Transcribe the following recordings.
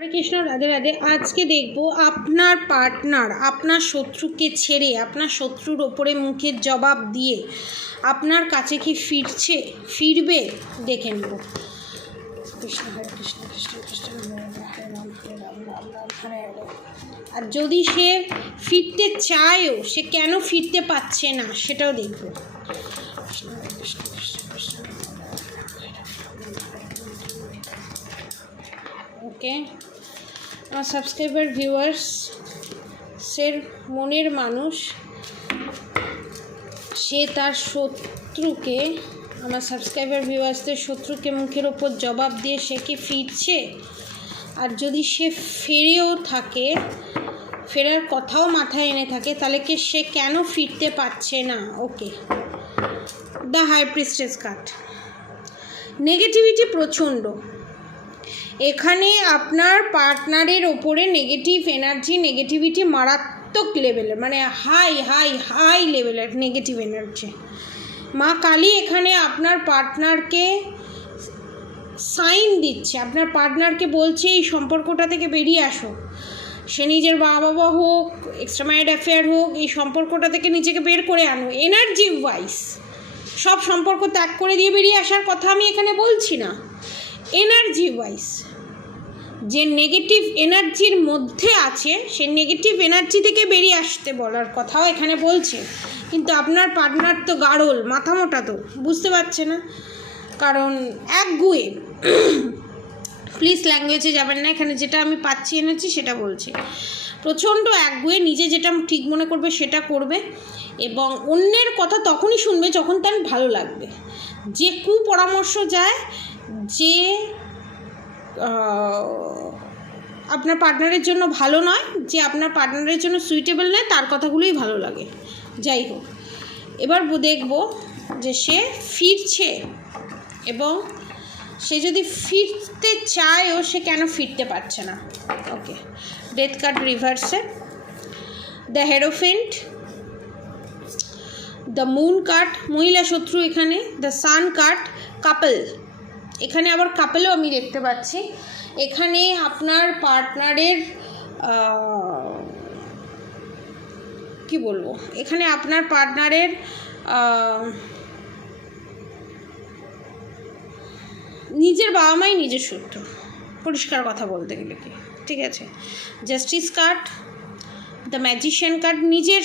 হরে কৃষ্ণ, রাধে রাধে। আজকে দেখব আপনার পার্টনার আপনার শত্রুকে ছেড়ে আপনার শত্রুর ওপরে মুখের জবাব দিয়ে আপনার কাছে কি ফিরবে দেখে নেব। কৃষ্ণ হরে কৃষ্ণ কৃষ্ণ কৃষ্ণ হরে রাম হরে রাম রাম রাম হরে হরে। আর যদি সে ফিরতে চায়ও, সে কেন ফিরতে পারছে না সেটাও দেখব। কৃষ্ণ হরে কৃষ্ণ কৃষ্ণ কৃষ্ণ। ওকে, আমার সাবস্ক্রাইবার ভিউয়ার্সের মনের মানুষ, সে তার শত্রুকে, আমার সাবস্ক্রাইবার ভিউয়ার্সদের শত্রুকে মুখের ওপর জবাব দিয়ে সে কি ফিরছে? আর যদি সে ফেরেও থাকে, ফেরার কথাও মাথায় এনে থাকে, তাহলে কি সে কেন ফিরতে পারছে না? Okay, the high priestess card. Negativity প্রচণ্ড। এখানে আপনার পার্টনারের ওপরে নেগেটিভ এনার্জি, নেগেটিভিটি মারাত্মক লেভেলের, মানে হাই হাই হাই লেভেলের নেগেটিভ এনার্জি। মা কালী এখানে আপনার পার্টনারকে সাইন দিচ্ছে, আপনার পার্টনারকে বলছে এই সম্পর্কটা থেকে বেরিয়ে আসো। সে নিজের বাবা হোক, এক্সট্রা ম্যারিড অ্যাফেয়ার হোক, এই সম্পর্কটা থেকে নিজেকে বের করে আনো। এনার্জি ওয়াইজ সব সম্পর্ক ত্যাগ করে দিয়ে বেরিয়ে আসার কথা আমি এখানে বলছি না। এনার্জি ওয়াইজ যে নেগেটিভ এনার্জির মধ্যে আছে, সে নেগেটিভ এনার্জি থেকে বেরিয়ে আসতে বলার কথাও এখানে বলছে। কিন্তু আপনার পার্টনার তো গাড়ল, মাথা মোটা, তো বুঝতে পারছে না, কারণ একগুয়ে। প্লিজ ল্যাঙ্গুয়েজে যাবেন না, এখানে যেটা আমি পাচ্ছি এনেছি সেটা বলছি। প্রচণ্ড একগুয়ে, নিজে যেটা ঠিক মনে করবে সেটা করবে, এবং অন্যের কথা তখনই শুনবে যখন তার ভালো লাগবে। যে কুপরামর্শ যায়, যে আপনার পার্টনারের জন্য ভালো নয়, যে আপনার পার্টনারের জন্য সুইটেবল নয়, তার কথাগুলোই ভালো লাগে। যাই হোক, এবার দেখব যে সে ফিরছে, এবং সে যদি ফিরতে চায়ও সে কেন ফিরতে পারছে না। ওকে, ডেথ কার্ড রিভার্সে, the hierophant, the moon card, মহিলা শত্রু এখানে, দ্য সান কার্ড, কাপল। এখানে আবার কাপেলও আমি দেখতে পাচ্ছি। এখানে আপনার পার্টনারের কি বলবো, এখানে আপনার পার্টনারের নিজের বাবা মাই নিজের শত্রু, পরিষ্কার কথা বলতে গেলে কি, ঠিক আছে। Justice card, the magician card, নিজের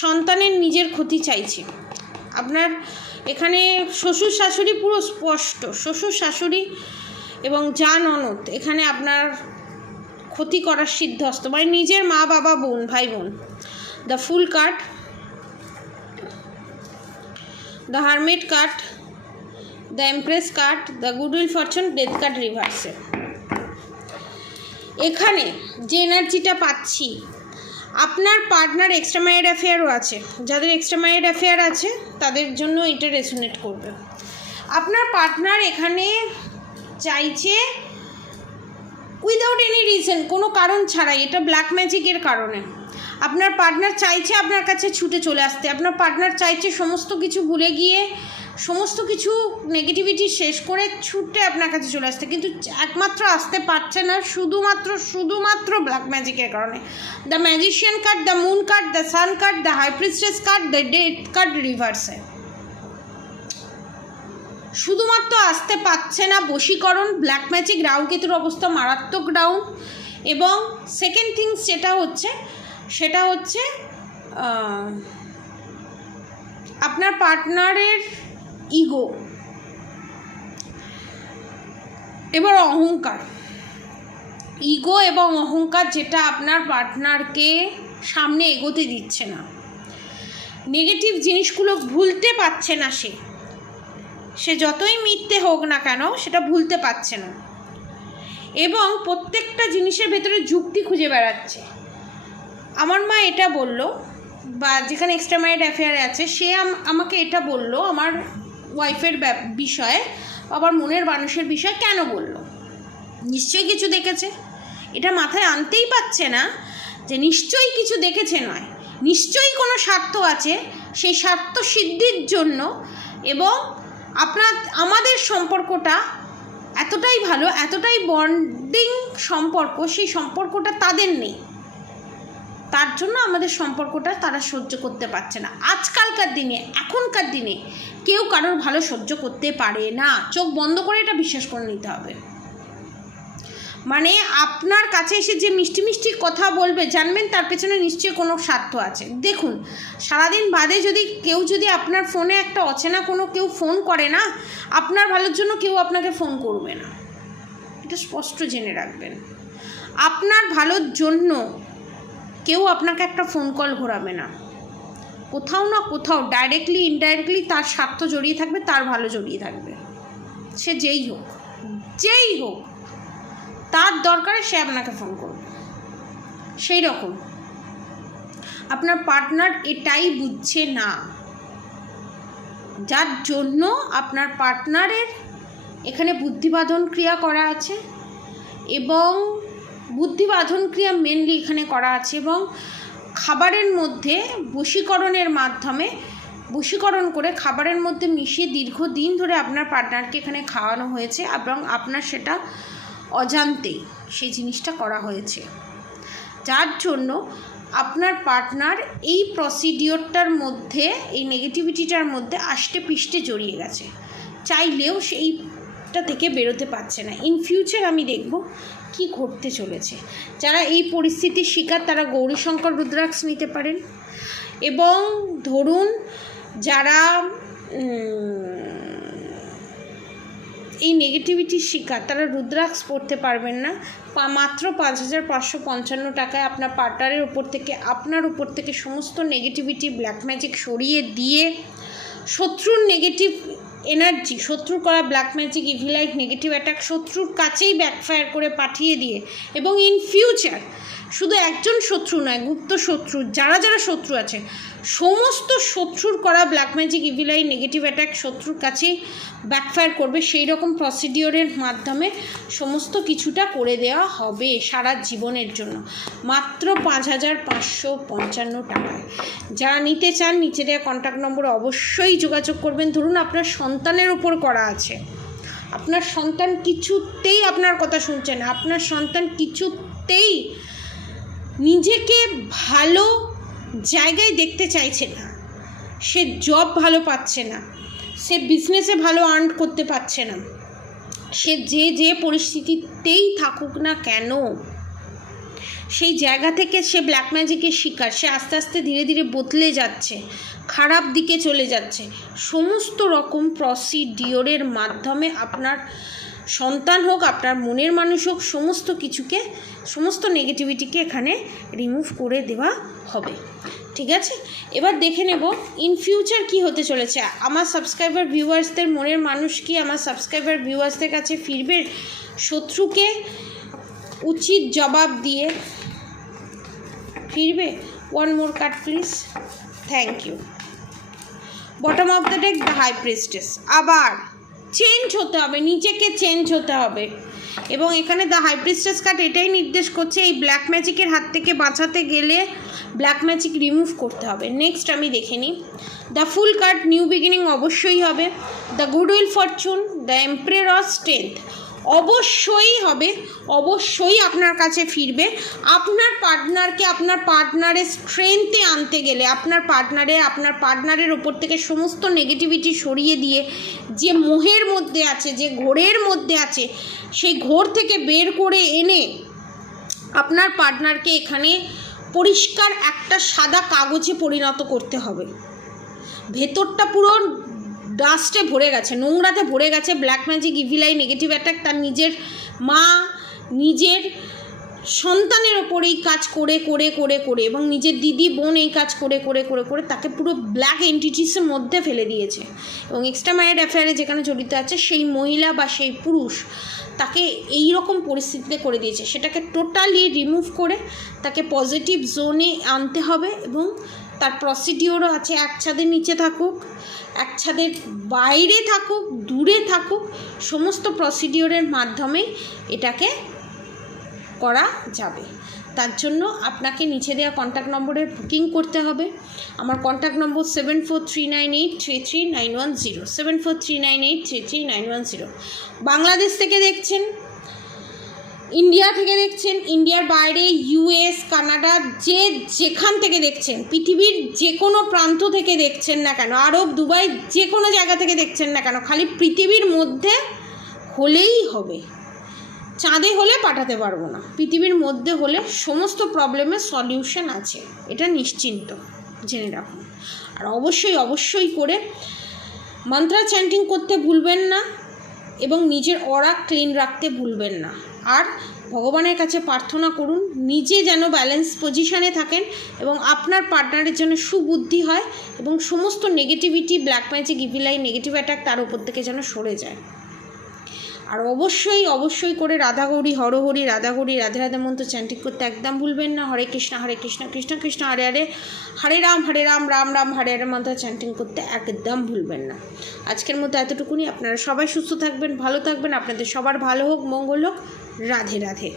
সন্তানের নিজের ক্ষতি চাইছে। আপনার এখানে শ্বশুর শাশুড়ি পুরো স্পষ্ট, শ্বশুর শাশুড়ি এবং যা ননদ এখানে আপনার ক্ষতি করার সিদ্ধস্ত, মানে নিজের মা বাবা বোন ভাই বোন। The fool card, the hermit card, the empress card, the goodwill fortune, death card রিভার্সে। এখানে যে এনার্জিটা পাচ্ছি, আপনার পার্টনার এক্সট্রা ম্যারিড অ্যাফেয়ারও আছে। যাদের এক্সট্রা ম্যারিড অ্যাফেয়ার আছে তাদের জন্য এটা রেসোনেট করবে। আপনার পার্টনার এখানে চাইছে উইদাউট এনি রিজন, কোনো কারণ ছাড়াই, এটা ব্ল্যাক ম্যাজিকের কারণে আপনার পার্টনার চাইছে আপনার কাছে ছুটে চলে আসতে। আপনার পার্টনার চাইছে সমস্ত কিছু ভুলে গিয়ে, সমস্ত কিছু নেগেটিভিটি শেষ করে ছুটে আপনার কাছে চলে আসতে, কিন্তু একমাত্র আসতে পারছে না শুধুমাত্র ব্ল্যাক ম্যাজিকের কারণে। The magician card, the moon card, the sun card, the high priestess card, the death card রিভার্সে। শুধুমাত্র আসতে পারছে না বশীকরণ, ব্ল্যাক ম্যাজিক, রাহু কেতুর অবস্থা মারাত্মক ডাউন। এবং সেকেন্ড থিংস সেটা হচ্ছে আপনার পার্টনারের ইগো, এবার অহংকার। ইগো এবং অহংকার যেটা আপনার পার্টনারকে সামনে এগোতে দিচ্ছে না, নেগেটিভ জিনিসগুলো ভুলতে পারছে না। সে যতই মিথ্যে হোক না কেন সেটা ভুলতে পারছে না, এবং প্রত্যেকটা জিনিসের ভেতরে যুক্তি খুঁজে বেড়াচ্ছে। আমার মা এটা বলল, বা যেখানে এক্সট্রা ম্যারিড অ্যাফেয়ারে আছে সে আমাকে এটা বলল, আমার ওয়াইফের বিষয়ে, আবার মনের মানুষের বিষয়ে কেন বলল? নিশ্চয়ই কিছু দেখেছে। এটা মাথায় আনতেই পারছে না যে নিশ্চয়ই কিছু দেখেছে নয়, নিশ্চয়ই কোনো স্বার্থ আছে। সেই স্বার্থ সিদ্ধির জন্য এবং আমাদের সম্পর্কটা এতটাই ভালো, এতটাই বন্ড বন্ডিং সম্পর্ক, সেই সম্পর্কটা তাদের নেই, তার জন্য আমাদের সম্পর্কটা তারা সহ্য করতে পারছে না। আজকালকার দিনে, এখনকার দিনে কেউ কারোর ভালো সহ্য করতে পারে না, চোখ বন্ধ করে এটা বিশ্বাস করে নিতে হবে। মানে আপনার কাছে এসে যে মিষ্টি মিষ্টি কথা বলবে, জানবেন তার পেছনে নিশ্চয়ই কোনো স্বার্থ আছে। দেখুন, সারাদিন বাদে যদি আপনার ফোনে একটা অচেনা কোনো কেউ ফোন করে না, আপনার ভালোর জন্য কেউ আপনাকে ফোন করবে না, এটা স্পষ্ট জেনে রাখবেন। আপনার ভালোর জন্য কেউ আপনাকে একটা ফোন কল ঘোরাবে না, কোথাও না কোথাও ডাইরেক্টলি ইনডাইরেক্টলি তার স্বার্থ জড়িয়ে থাকবে, তার ভালো জড়িয়ে থাকবে। সে যেই হোক তার দরকারে সে আপনাকে ফোন করবে। সেই রকম আপনার পার্টনার এটাই বুঝছে না, যার জন্য আপনার পার্টনারের এখানে বুদ্ধিবাধন ক্রিয়া করা আছে, এবং বুদ্ধিবাধন ক্রিয়া মেনলি এখানে করা আছে, এবং খাবারের মধ্যে বশীকরণের মাধ্যমে বশীকরণ করে খাবারের মধ্যে মিশিয়ে দীর্ঘদিন ধরে আপনার পার্টনারকে এখানে খাওয়ানো হয়েছে, এবং আপনার সেটা অজান্তেই সেই জিনিসটা করা হয়েছে, যার জন্য আপনার পার্টনার এই প্রসিডিওরটার মধ্যে, এই নেগেটিভিটিটার মধ্যে আষ্টে পিষ্টে জড়িয়ে গেছে, চাইলেও সেইটা থেকে বেরোতে পারছে না। ইন ফিউচার আমি দেখব কি ঘটতে চলেছে। যারা এই পরিস্থিতির শিকার তারা গৌরীশঙ্কর রুদ্রাক্ষ নিতে পারেন, এবং ধরুন যারা এই নেগেটিভিটির শিকার তারা রুদ্রাক্ষ পড়তে পারবেন না। মাত্র 5,555 টাকায় আপনার পার্টনারের আপনার উপর থেকে সমস্ত নেগেটিভিটি, ব্ল্যাক ম্যাজিক সরিয়ে দিয়ে শত্রুর নেগেটিভ এনার্জি, শত্রুর করা ব্ল্যাক ম্যাজিক, ইভিলাইট, নেগেটিভ অ্যাটাক শত্রুর কাছেই ব্যাকফায়ার করে পাঠিয়ে দিয়ে, এবং ইন ফিউচার শুধু একজন শত্রু নয়, গুপ্ত শত্রু, যারা শত্রু আছে সমস্ত শত্রুর করা ব্ল্যাক ম্যাজিক, ইভিলাইট, নেগেটিভ অ্যাটাক শত্রুর কাছেই ব্যাকফায়ার করবে। সেই রকম প্রসিডিওরের মাধ্যমে সমস্ত কিছুটা করে দেওয়া হবে সারা জীবনের জন্য, মাত্র 5,555 টাকায়। যারা নিতে চান নিচে দেওয়া কন্ট্যাক্ট নম্বরে অবশ্যই যোগাযোগ করবেন। ধরুন আপনার সন্তানের উপর করা আছে, আপনার সন্তান কিছুতেই আপনার কথা শুনছে না, আপনার সন্তান কিছুতেই নিজেকে ভালো জায়গায় দেখতে চাইছে না, সে জব ভালো পাচ্ছে না, সে বিজনেসে ভালো আর্ন করতে পারছে না, সে যে পরিস্থিতিতেই থাকুক না কেন সেই জায়গা থেকে সে ব্ল্যাক ম্যাজিকের শিকার, সে আস্তে আস্তে ধীরে ধীরে বদলে যাচ্ছে, খারাপ দিকে চলে যাচ্ছে। সমস্ত রকম প্রসিডিওরের মাধ্যমে আপনার সন্তান হোক, আপনার মনের মানুষ হোক, সমস্ত কিছুকে, সমস্ত নেগেটিভিটিকে এখানে রিমুভ করে দেওয়া হবে। ঠিক আছে, এবার দেখে নেব ইন ফিউচার কি হতে চলেছে। আমার সাবস্ক্রাইবার ভিউয়ার্সদের মনের মানুষ কি আমার সাবস্ক্রাইবার ভিউয়ার্সদের কাছে ফিরবে, শত্রুকে উচিত জবাব দিয়ে ফিরবে? One more card please, thank you. Bottom of the deck the high priestess. আবার চেঞ্জ হতে হবে, নিজেকে চেঞ্জ হতে হবে, এবং এখানে দ্য হাই প্রিস্টেস কার্ড এটাই নির্দেশ করছে এই ব্ল্যাক ম্যাজিকের হাত থেকে বাঁচাতে গেলে ব্ল্যাক ম্যাজিক রিমুভ করতে হবে। নেক্সট আমি দেখে নিই the fool card, new beginning অবশ্যই হবে। The goodwill Fortune, the emperor of strength অবশ্যই হবে, অবশ্যই আপনার কাছে ফিরবে। আপনার পার্টনারকে আপনার পার্টনারের স্ট্রেংথে আনতে গেলে আপনার পার্টনারের ওপর থেকে সমস্ত নেগেটিভিটি সরিয়ে দিয়ে যে মোহের মধ্যে আছে, যে ঘোরের মধ্যে আছে, সেই ঘোর থেকে বের করে এনে আপনার পার্টনারকে এখানে পরিষ্কার একটা সাদা কাগজে পরিণত করতে হবে। ভেতরটা পুরো ডাস্টে ভরে গেছে, নোংরাতে ভরে গেছে, black magic, evil eye, negative attack, তার নিজের মা, নিজের সন্তানের ওপর এই কাজ করে করে করে করে এবং নিজের দিদি বোন এই কাজ করে করে করে করে তাকে পুরো ব্ল্যাক এন্টিটিসের মধ্যে ফেলে দিয়েছে। এবং এক্সট্রা ম্যারিড অ্যাফেয়ারে যেখানে জড়িত আছে সেই মহিলা বা সেই পুরুষ তাকে এই রকম পরিস্থিতিতে করে দিয়েছে, সেটাকে টোটালি রিমুভ করে তাকে পজিটিভ জোনে আনতে হবে। এবং তার প্রসিডিওরও আছে, এক ছাদের নিচে থাকুক, এক ছাদের বাইরে থাকুক, দূরে থাকুক, সমস্ত প্রসিডিওরের মাধ্যমেই এটাকে করা যাবে। তার জন্য আপনাকে নিচে দেওয়া কন্ট্যাক্ট নম্বরে বুকিং করতে হবে। আমার কন্ট্যাক্ট নম্বর 7439833910, 7439833910। বাংলাদেশ থেকে দেখছেন, ইন্ডিয়া থেকে দেখছেন, ইন্ডিয়ার বাইরে ইউএস, কানাডা, যেখান থেকে দেখছেন, পৃথিবীর যে কোনো প্রান্ত থেকে দেখছেন না কেন, আরব, দুবাই, যে কোনো জায়গা থেকে দেখছেন না কেন, খালি পৃথিবীর মধ্যে হলেই হবে। চাঁদে হলে পাঠাতে পারবো না, পৃথিবীর মধ্যে হলে সমস্ত প্রবলেমের সলিউশন আছে, এটা নিশ্চিন্ত জেনে রাখুন। আর অবশ্যই করে মন্ত্র চ্যান্টিং করতে ভুলবেন না এবং নিজের অরা ক্লিন রাখতে ভুলবেন না। আর ভগবানের কাছে প্রার্থনা করুন নিজে যেন ব্যালেন্স পজিশানে থাকেন এবং আপনার পার্টনারের জন্য সুবুদ্ধি হয় এবং সমস্ত negativity, black magic, evil I, negative attack তার উপর থেকে যেন সরে যায়। আর অবশ্যই করে রাধাগৌরী হরহরি, রাধাগৌরী রাধে রাধে মন্ত্র চ্যান্টিং করতে একদম ভুলবেন না। হরে কৃষ্ণ কৃষ্ণ কৃষ্ণ হরে হরে, হরে রাম রাম রাম হরে হরে মন্ত্র চ্যান্টিং করতে একদম ভুলবেন না। আজকের মতো এতটুকুনি। আপনারা সবাই সুস্থ থাকবেন, ভালো থাকবেন, আপনাদের সবার ভালো হোক, মঙ্গল হোক। রাধে রাধে।